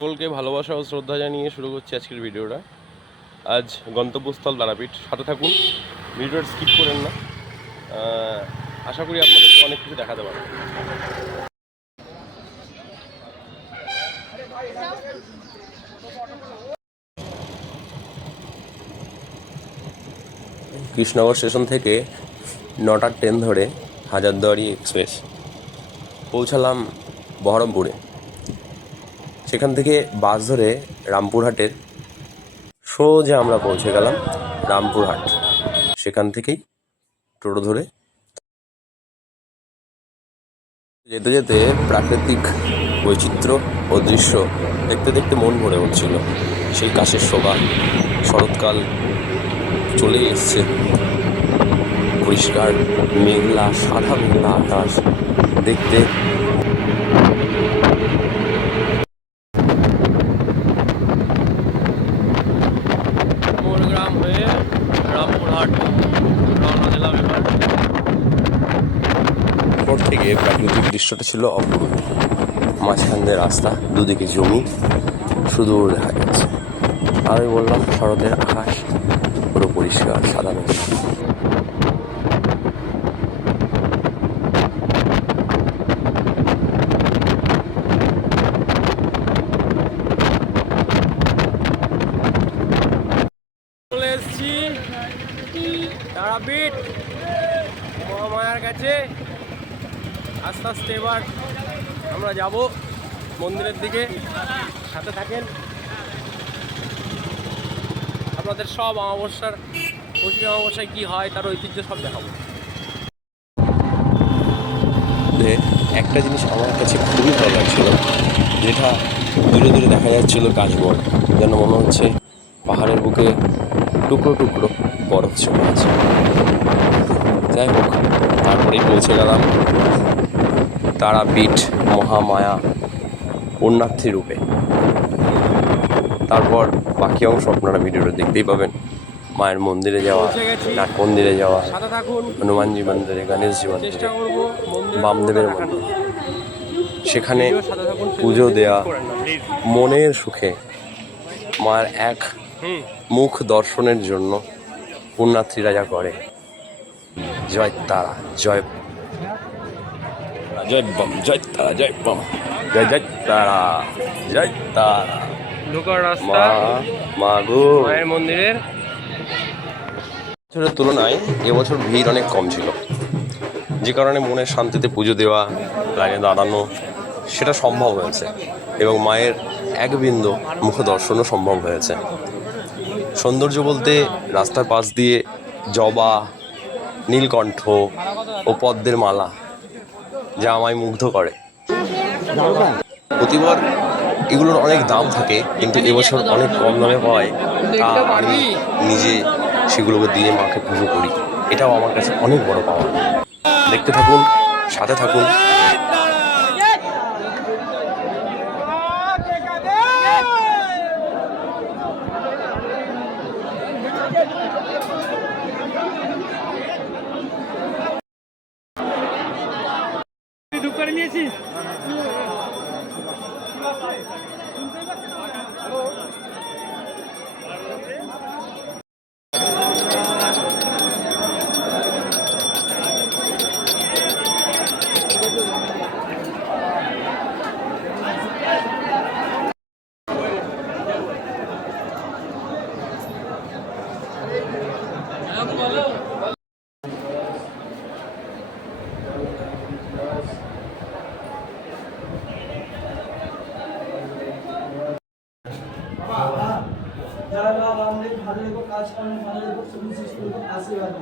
সকলকে ভালোবাসা ও শ্রদ্ধা জানিয়ে শুরু করছি আজকের ভিডিওটা। আজ গন্তব্যস্থল তারাপীঠ। সাথে থাকুন, ভিডিওটা স্কিপ করেন না। আশা করি আপনাদেরকে অনেক কিছু দেখাতে পারবো। কৃষ্ণনগর স্টেশন থেকে 9টার ট্রেন ধরে হাজারদুয়ারি এক্সপ্রেস পৌঁছালাম বহরমপুরে। সেখান থেকে বাস ধরে রামপুরহাটের সোজা আমরা পৌঁছে গেলাম রামপুরহাট। সেখান থেকেই টোটো ধরে যেতে যেতে প্রাকৃতিক বৈচিত্র্য ও দৃশ্য দেখতে দেখতে মন ভরে উঠছিল। সেই কাশের শোভা, শরৎকাল চলেই এসছে, পরিষ্কার মেঘলা, সাদা মেঘলা আকাশ দেখতে গ্রাম হয়ে রামপুরহাট রওনা দিলাম। এবার থেকে প্রাকৃতিক দৃশ্যটা ছিল অপূর্ব। মাঝখান দিয়ে রাস্তা, দুদিকে জমি, সুদূর দেখা যাচ্ছে। আমি বললাম শরতের আকাশ পুরো পরিষ্কার সাদা মেঘলা। চলে এসছি তারাপীঠ মহামায়ার কাছে। আস্তে আস্তে এবার আমরা যাব মন্দিরের দিকে। সাথে থাকেন, আপনাদের সব অমাবস্যার পৌষিক অমাবস্যায় কী হয় তার ঐতিহ্য সব দেখাবো। একটা জিনিস আমার কাছে খুবই ভালো লাগছিল, যেটা দূরে দূরে দেখা যাচ্ছিল কাশবন, যেন মনে হচ্ছে পাহাড়ের বুকে টুকরো টুকরো বরফ জমে আছে। যাই হোক, তারপরেই পৌঁছে গেলাম তারাপীঠ মহামায়া পুণ্যার্থী রূপে। তারপর বাকি অংশ আপনারা ভিডিওটা দেখতেই পাবেন। মায়ের মন্দিরে যাওয়া, নাট মন্দিরে যাওয়া, হনুমানজি মন্দিরে, গণেশজি মন্দিরে, বামদেবের মন্দিরে, সেখানে পুজো দেয়া, মনের সুখে মায়ের এক মুখ দর্শনের জন্য পুণ্যার্থীরা যা করে। জয় তারা, জয় জয় বম, জয় তারা, জয় বম, জয় জয় তারা, জয় তারা। ঢোকার রাস্তা মা গো মায়ের মন্দিরের। বছরের তুলনায় এবছর ভিড় অনেক কম ছিল, যে কারণে মনের শান্তিতে পুজো দেওয়া, লাইনে দাঁড়ানো সেটা সম্ভব হয়েছে, এবং মায়ের এক বিন্দু মুখ দর্শনও সম্ভব হয়েছে। সৌন্দর্য বলতে রাস্তার পাশ দিয়ে জবা, নীলকণ্ঠ ও পদ্মের মালা, যা আমায় মুগ্ধ করে। প্রতিবার এগুলোর অনেক দাম থাকে, কিন্তু এবছর অনেক কম দামে পাওয়ায় আমি নিজে সেগুলোকে দিয়ে মাকে পুজো করি। এটাও আমার কাছে অনেক বড় পাওয়া। দেখতে থাকুন, সাথে থাকুন। आशीर्वाद